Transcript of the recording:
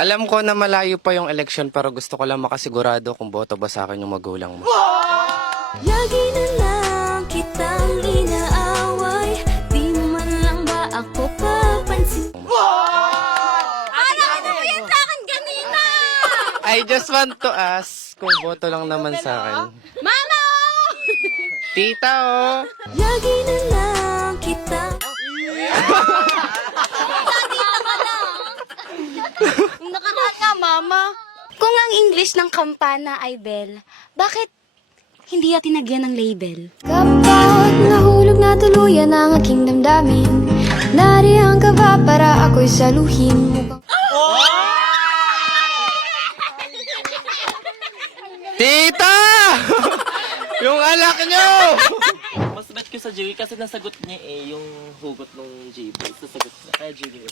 Alam ko na malayo pa yung election pero gusto ko lang makasigurado kung boto ba sa akin yung magulang mo. Lagi na lang kitang inaaway, di man lang ba ako papansin? Ano mo yan sa akin kanina? I just want to ask kung boto lang naman sa akin. Mama! Tita, oh! Lagi na lang kitang... Nakaraan nga, Mama. Kung ang English ng kampana ay bell, bakit hindi natin nagyan ng label? Kapag nahulog na tuluyan ang aking damdamin, nariyan ka ba para ako'y saluhin mo? Tita! Yung anak nyo! Mas bet ko sa Jerry kasi nasagot niya yung hugot ng J-Boy. Sasagot niya. Kaya Jerry.